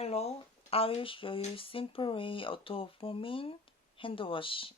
Hello, I will show you Simpleway auto foaming hand wash.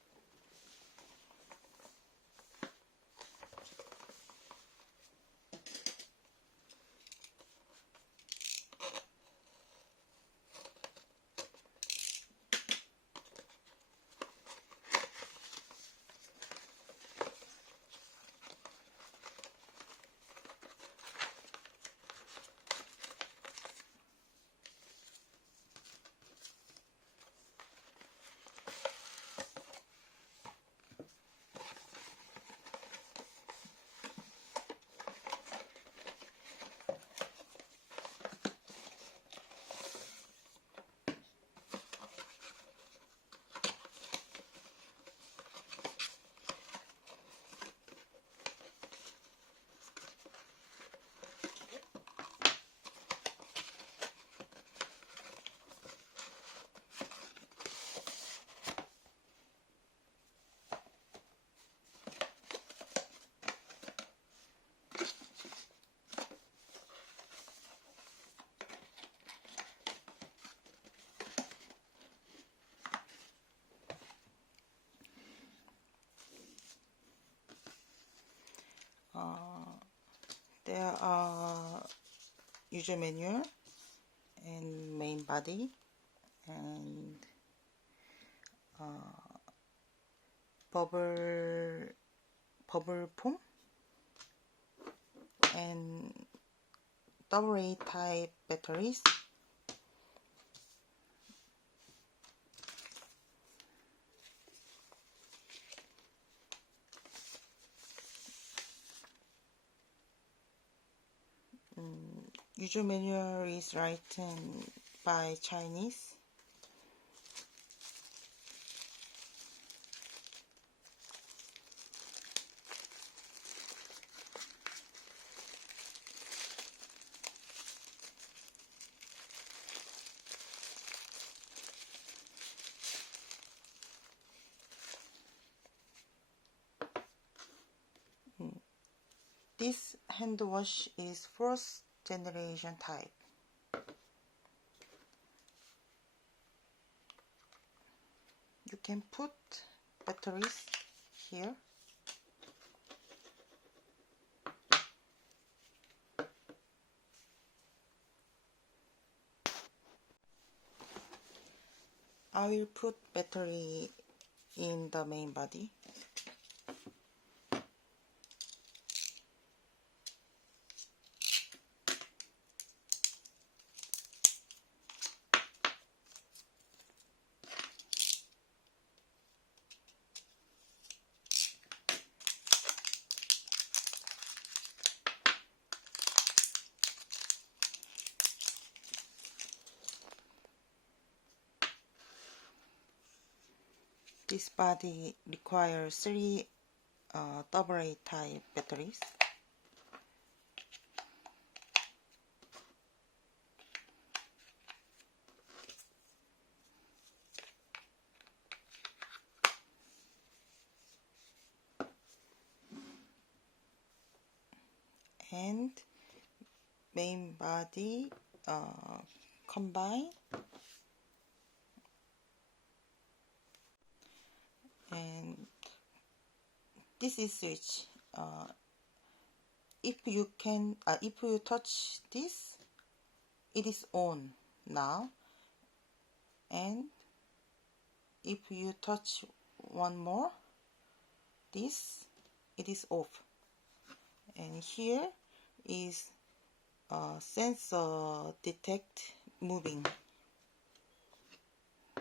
There are user manual and main body and bubble foam and AA type batteries. User manual is written by Chinese. This hand wash is first generation type. You can put batteries here. I will put battery in the main body. This body requires 3 AA type batteries. And main body combine, and this is switch. If you touch this, it is on now, and if you touch one more, this, it is off. And here is sensor detect moving,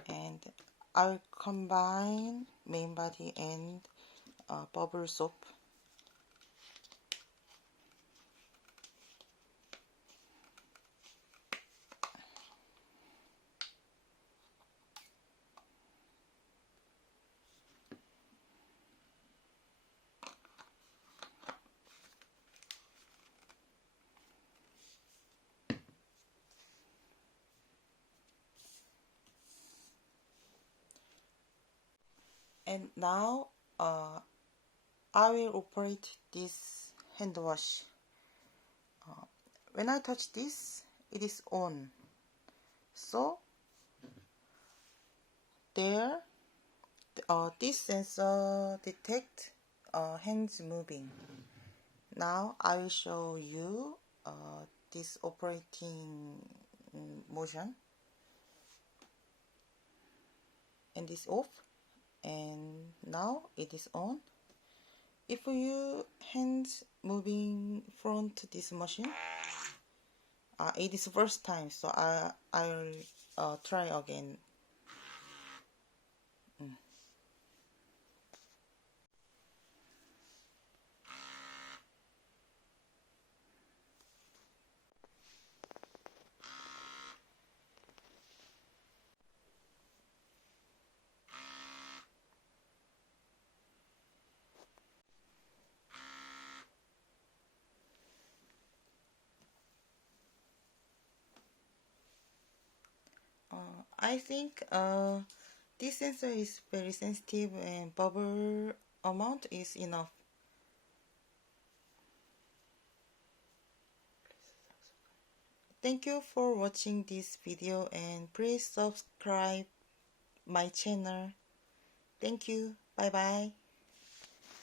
and I'll combine main body and bubble soap. And now I will operate this hand wash. When I touch this, it is on, So there, this sensor detect hands moving. Now I will show you this operating motion, and it's off, and now it is on. If you hands moving front this machine, it is first time, so I'll try again. I think this sensor is very sensitive and bubble amount is enough. Thank you for watching this video and please subscribe my channel. Thank you. Bye bye.